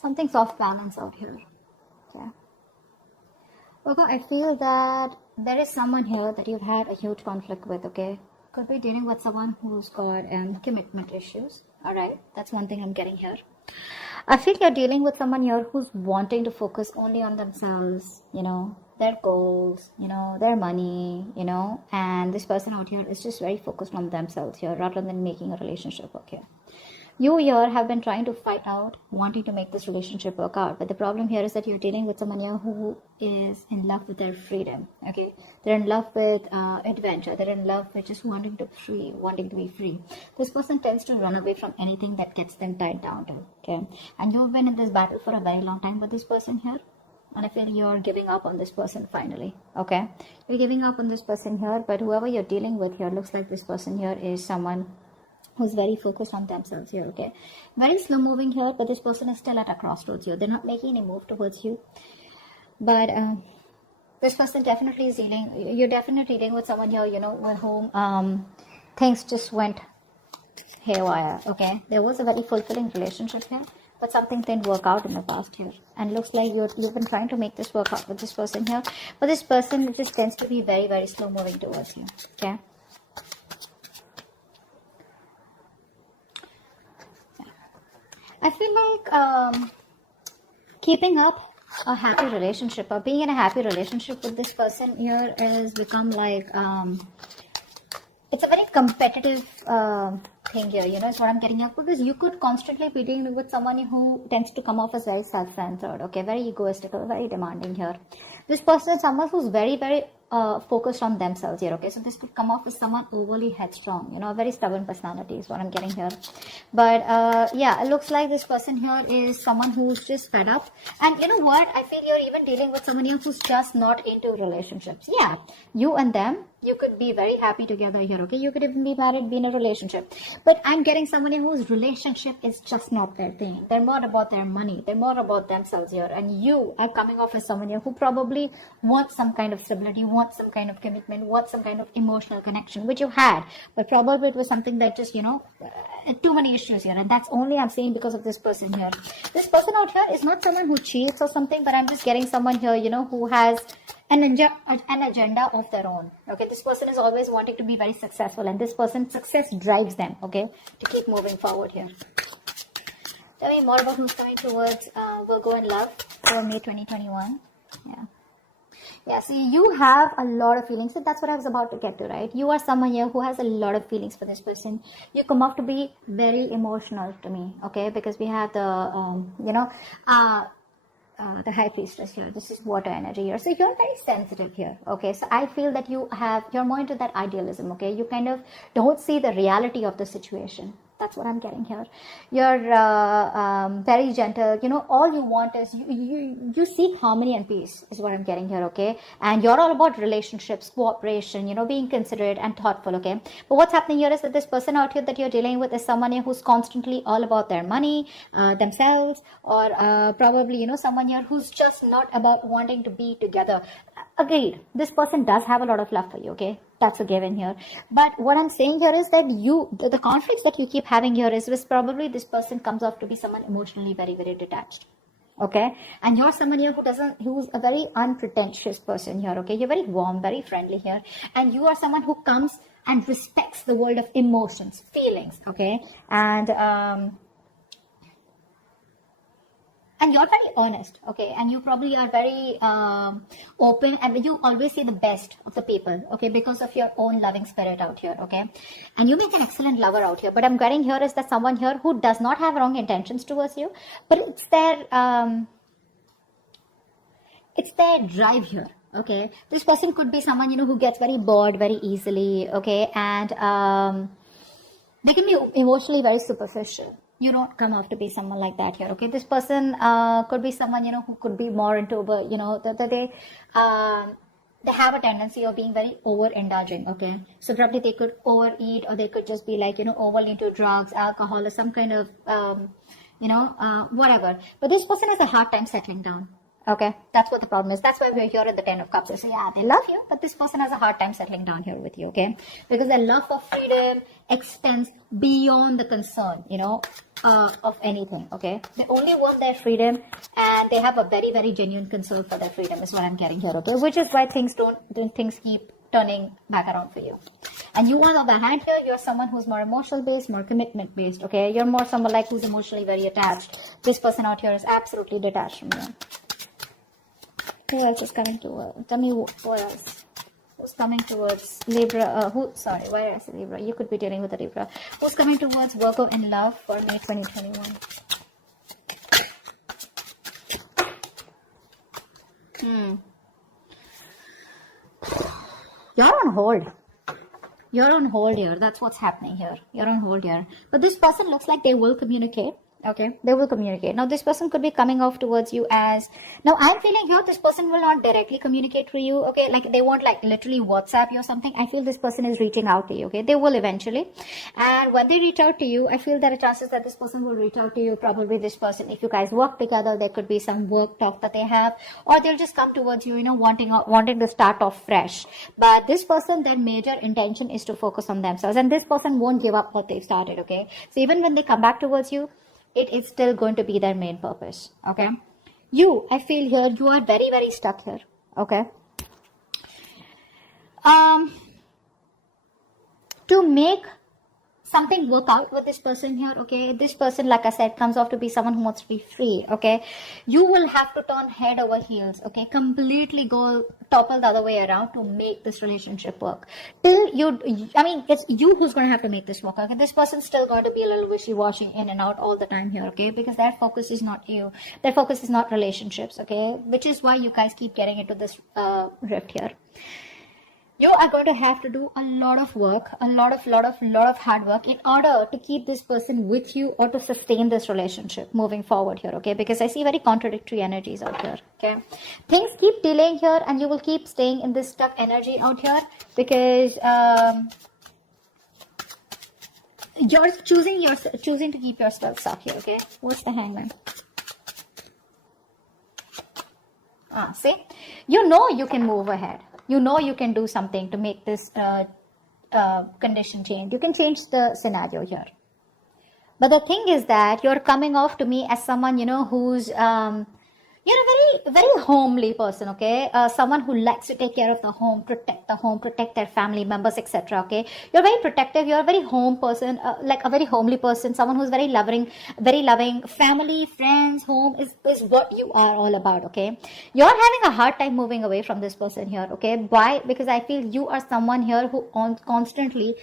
Something's off balance out here. Okay. Okay, I feel that there is someone here that you've had a huge conflict with, okay? Could be dealing with someone who's got commitment issues. Alright, that's one thing I'm getting here. I feel you're dealing with someone here who's wanting to focus only on themselves, you know, their goals, you know, their money, you know, and this person out here is just very focused on themselves here rather than making a relationship work here. You here have been trying to fight out, wanting to make this relationship work out. But the problem here is that you're dealing with someone here who is in love with their freedom, okay? They're in love with adventure. They're in love with just wanting to be free. This person tends to run away from anything that gets them tied down to, okay? And you've been in this battle for a very long time with this person here. And I feel you're giving up on this person finally, okay? You're giving up on this person here, but whoever you're dealing with here looks like this person here is someone who's very focused on themselves here, okay? Very slow moving here, but this person is still at a crossroads here. They're not making any move towards you. But this person definitely is dealing, you're definitely dealing with someone here, you know, with whom things just went haywire, okay? There was a very fulfilling relationship here, but something didn't work out in the past here. And looks like you've been trying to make this work out with this person here. But this person just tends to be very, very slow moving towards you, okay? I feel like keeping up a happy relationship or being in a happy relationship with this person here has become like, it's a very competitive thing here, you know, is what I'm getting at, because you could constantly be dealing with someone who tends to come off as very self-centered, okay, very egoistical, very demanding here. This person is someone who's very, very focused on themselves here, okay? So this could come off as someone overly headstrong, you know, a very stubborn personality is what I'm getting here. But yeah, it looks like this person here is someone who's just fed up. And you know what? I feel you're even dealing with someone here who's just not into relationships. Yeah, you and them, you could be very happy together here, okay? You could even be married, be in a relationship. But I'm getting someone here whose relationship is just not their thing. They're more about their money. They're more about themselves here. And you are coming off as someone here who probably wants some kind of stability, wants some kind of commitment, wants some kind of emotional connection, which you had. But probably it was something that just, you know, too many issues here. And that's only I'm saying because of this person here. This person out here is not someone who cheats or something, but I'm just getting someone here, you know, who has an agenda of their own, okay? This person is always wanting to be very successful, and this person's success drives them, okay, to keep moving forward here. Tell me more about who's coming towards Virgo in love for May 2021. Yeah, see, you have a lot of feelings, and that's what I was about to get to, right? You are someone here who has a lot of feelings for this person. You come off to be very emotional to me, okay? Because we have the, the high priestess here. This is water energy here. So you're very sensitive here, okay? So I feel that you're more into that idealism, okay? You kind of don't see the reality of the situation. That's what I'm getting here. You're very gentle. You know, all you want is you seek harmony and peace is what I'm getting here, okay? And you're all about relationships, cooperation, you know, being considerate and thoughtful, okay? But what's happening here is that this person out here that you're dealing with is someone here who's constantly all about their money, themselves, or probably, you know, someone here who's just not about wanting to be together. Agreed, this person does have a lot of love for you, okay? That's a given here. But what I'm saying here is that the conflicts that you keep having here is probably this person comes off to be someone emotionally very, very detached. Okay? And you're someone here who's a very unpretentious person here. Okay? You're very warm, very friendly here. And you are someone who comes and respects the world of emotions, feelings. Okay? And you're very honest, okay? And you probably are very open, and you always see the best of the people, okay? Because of your own loving spirit out here, okay? And you make an excellent lover out here. But I'm getting here is that someone here who does not have wrong intentions towards you, but it's their drive here, okay? This person could be someone, you know, who gets very bored very easily, okay? And they can be emotionally very superficial. You don't come off to be someone like that here, okay? This person could be someone, you know, who could be more into, you know, they have a tendency of being very over-indulging, okay? So probably they could overeat, or they could just be like, you know, overly into drugs, alcohol, or some kind of, whatever. But this person has a hard time settling down, Okay, that's what the problem is. That's why we're here at the 10 of Cups. So yeah, they love you, but this person has a hard time settling down here with you, okay? Because their love for freedom extends beyond the concern, of anything, okay? They only want their freedom, and they have a very, very genuine concern for their freedom is what I'm getting here, okay? Which is why things keep turning back around for you. And you, on the other hand here, you're someone who's more emotional based, more commitment based, okay? You're more someone like who's emotionally very attached. This person out here is absolutely detached from you. Who else is coming towards? Tell me who else. Who's coming towards Libra? Why did I say Libra? You could be dealing with a Libra. Who's coming towards Virgo in love for May 2021? You're on hold. You're on hold here. That's what's happening here. You're on hold here. But this person looks like they will communicate. Okay, they will communicate. Now, this person could be coming off towards you as... Now, I'm feeling here this person will not directly communicate to you. Okay, like they won't like literally WhatsApp you or something. I feel this person is reaching out to you. Okay, they will eventually. And when they reach out to you, I feel there are chances that this person will reach out to you. Probably this person, if you guys work together, there could be some work talk that they have. Or they'll just come towards you, wanting to start off fresh. But this person, their major intention is to focus on themselves. And this person won't give up what they've started. Okay, so even when they come back towards you, it is still going to be their main purpose. Okay, I feel here you are very, very stuck here. Okay, to make something work out with this person here, okay, this person, like I said, comes off to be someone who wants to be free. Okay, you will have to turn head over heels, okay, completely go topple the other way around to make this relationship work. It's you who's going to have to make this work. Okay, this person's still going to be a little wishy-washy in and out all the time here, okay, because their focus is not you, their focus is not relationships, okay, which is why you guys keep getting into this rift here. You are going to have to do a lot of work, a lot of hard work in order to keep this person with you or to sustain this relationship moving forward here, okay? Because I see very contradictory energies out here, okay? Things keep delaying here and you will keep staying in this stuck energy out here because you're choosing to keep yourself stuck here, okay? What's the Hangman? See? You can move ahead. You can do something to make this condition change. You can change the scenario here. But the thing is that you're coming off to me as someone, who's, you're a very, very homely person, okay? Someone who likes to take care of the home, protect their family members, etc., okay? You're very protective. You're a very home person, like a very homely person, someone who's very loving. Family, friends, home is what you are all about, okay? You're having a hard time moving away from this person here, okay? Why? Because I feel you are someone here who constantly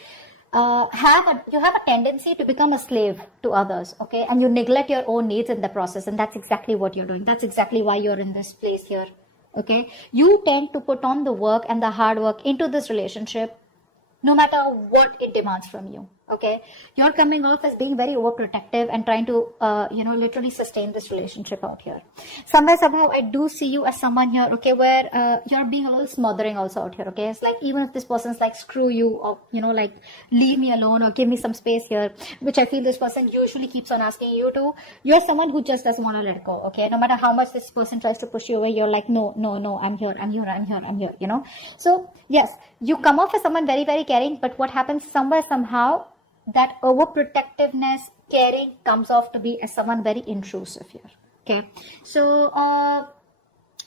have a tendency to become a slave to others, okay, and you neglect your own needs in the process, and that's exactly what you're doing. That's exactly why you're in this place here, okay? You tend to put on the work and the hard work into this relationship no matter what it demands from you, okay? You're coming off as being very overprotective and trying to literally sustain this relationship out here. Somehow I do see you as someone here, okay, where you're being a little smothering also out here, okay? It's like even if this person's like screw you or like leave me alone or give me some space here, which I feel this person usually keeps on asking you to, you're someone who just doesn't want to let go, okay? No matter how much this person tries to push you away, you're like no, I'm here, so yes, you come off as someone very, very caring, but what happens somehow that overprotectiveness, caring comes off to be as someone very intrusive here, okay? So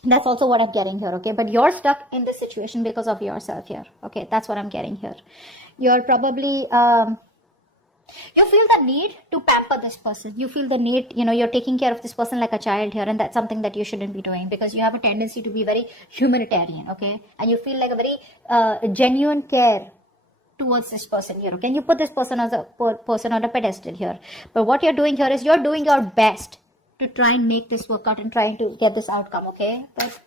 that's also what I'm getting here, okay? But you're stuck in this situation because of yourself here, okay? That's what I'm getting here. You're probably you feel the need to pamper this person. You feel the need, you're taking care of this person like a child here, and that's something that you shouldn't be doing because you have a tendency to be very humanitarian, okay? And you feel like a very genuine care towards this person here, okay? And you put this person as a person on a pedestal here. But what you're doing here is you're doing your best to try and make this work out and trying to get this outcome, okay? But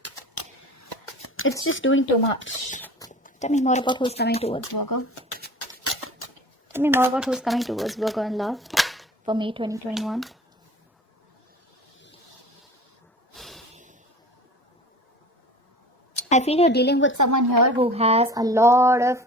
it's just doing too much. Tell me more about who's coming towards Virgo. Tell me more about who's coming towards Virgo in love for May 2021. I feel you're dealing with someone here who has a lot of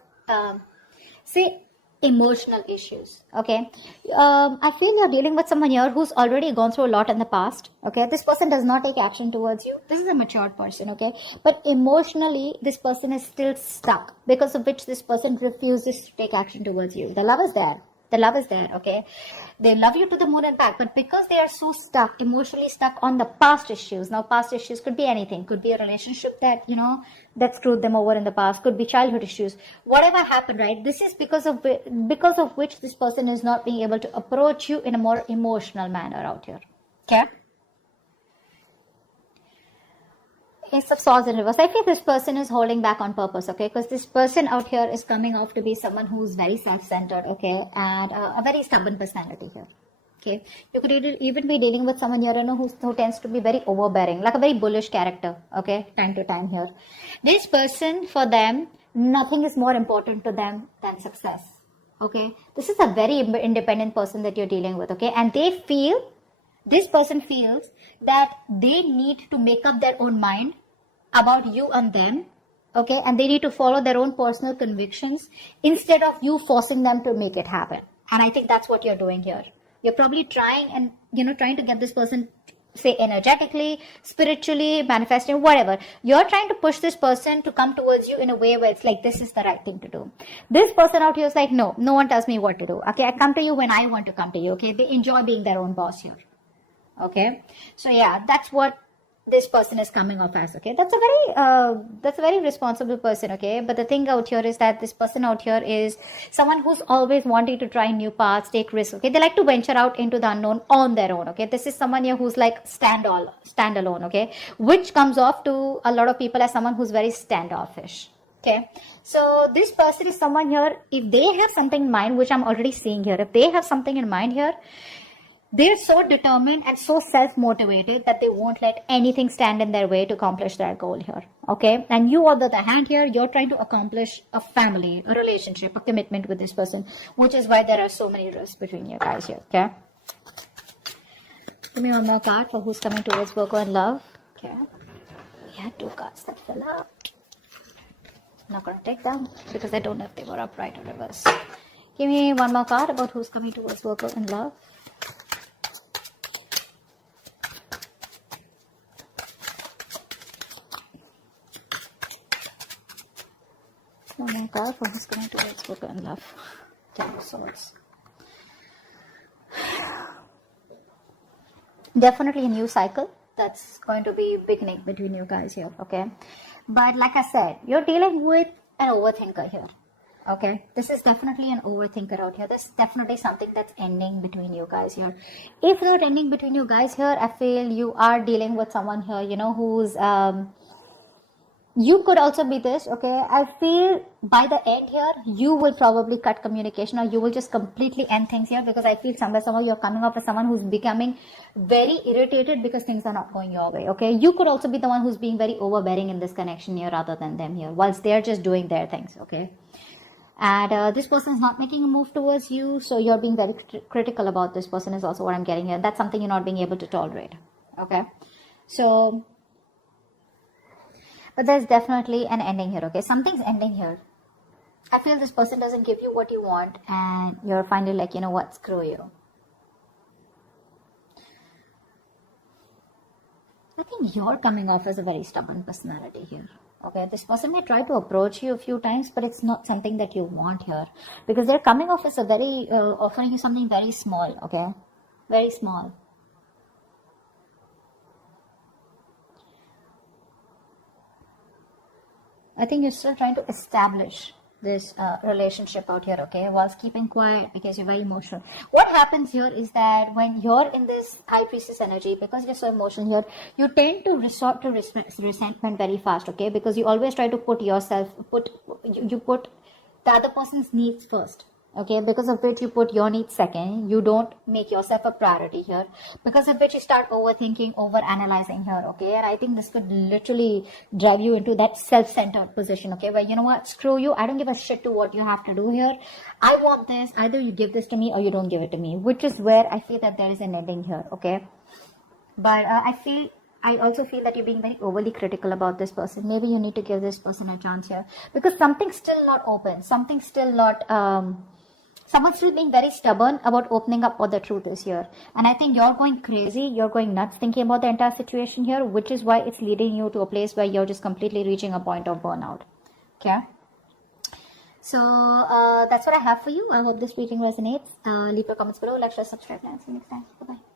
emotional issues. Okay, I feel you're dealing with someone here who's already gone through a lot in the past. Okay, this person does not take action towards you. This is a matured person. Okay, but emotionally this person is still stuck, because of which this person refuses to take action towards you. The love is there, the love is there. Okay, they love you to the moon and back, but because they are so stuck, emotionally stuck on the past issues. Now past issues could be anything, could be a relationship that, you know, that screwed them over in the past, could be childhood issues, whatever happened, right? This is because of which this person is not being able to approach you in a more emotional manner out here. Okay, Ace of Swords in reverse. I feel this person is holding back on purpose, okay? Because this person out here is coming off to be someone who's very self-centered, okay? And a very stubborn personality here, okay? You could even be dealing with someone here, you know, who tends to be very overbearing, like a very bullish character, okay? Time to time here. This person, for them, nothing is more important to them than success, okay? This is a very independent person that you're dealing with, okay? And this person feels that they need to make up their own mind about you and them, okay, and they need to follow their own personal convictions instead of you forcing them to make it happen. And I think that's what you're doing here. You're probably trying to get this person, say, energetically, spiritually, manifesting, whatever. You're trying to push this person to come towards you in a way where it's like, this is the right thing to do. This person out here is like, no one tells me what to do, okay? I come to you when I want to come to you, okay? They enjoy being their own boss here, okay? So yeah, that's what this person is coming off as, okay? That's a very responsible person, okay? But the thing out here is that this person out here is someone who's always wanting to try new paths, take risks, okay? They like to venture out into the unknown on their own, okay? This is someone here who's like standalone, okay? Which comes off to a lot of people as someone who's very standoffish, okay? So this person is someone here, if they have something in mind, which I'm already seeing here, if they have something in mind here, they're so determined and so self-motivated that they won't let anything stand in their way to accomplish their goal here, okay? And you, on the other hand here, you're trying to accomplish a family, a relationship, a commitment with this person, which is why there are so many risks between you guys here, okay? Give me one more card for who's coming towards Virgo in love, okay? We had 2 cards that fell out. I'm not going to take them because I don't know if they were upright or reverse. Give me one more card about who's coming towards Virgo in love. Oh my God, for who's coming towards Virgo in love. 10 of Swords. Definitely a new cycle that's going to be beginning between you guys here, okay? But like I said, you're dealing with an overthinker here, okay? This is definitely an overthinker out here. This is definitely something that's ending between you guys here. If not ending between you guys here, I feel you are dealing with someone here, you know, who's you could also be this, okay? I feel by the end here, you will probably cut communication, or you will just completely end things here, because I feel somehow you're coming off as someone who's becoming very irritated because things are not going your way, okay? You could also be the one who's being very overbearing in this connection here rather than them here, whilst they're just doing their things, okay? And this person is not making a move towards you, so you're being very critical about this person is also what I'm getting here. That's something you're not being able to tolerate, okay? So... but there's definitely an ending here, okay? Something's ending here. I feel this person doesn't give you what you want, and you're finally like, you know what, screw you. I think you're coming off as a very stubborn personality here, okay? This person may try to approach you a few times, but it's not something that you want here, because they're coming off as a very, offering you something very small, okay? Very small. I think you're still trying to establish this relationship out here, okay, whilst keeping quiet because you're very emotional. What happens here is that when you're in this High Priestess energy, because you're so emotional here, you tend to resort to resentment very fast, okay, because you always try to put you put the other person's needs first, okay, because of which you put your needs second. You don't make yourself a priority here, because of which you start overthinking, over-analyzing here, okay? And I think this could literally drive you into that self-centered position, okay, where, you know what, screw you, I don't give a shit to what you have to do here. I want this, either you give this to me or you don't give it to me, which is where I feel that there is an ending here, okay? But I also feel that you're being very overly critical about this person. Maybe you need to give this person a chance here, because something's still not open, something's still not Someone's still being very stubborn about opening up what the truth is here. And I think you're going crazy, you're going nuts thinking about the entire situation here, which is why it's leading you to a place where you're just completely reaching a point of burnout. Okay? So that's what I have for you. I hope this reading resonates. Leave your comments below, like, share, subscribe, and see you next time. Bye-bye.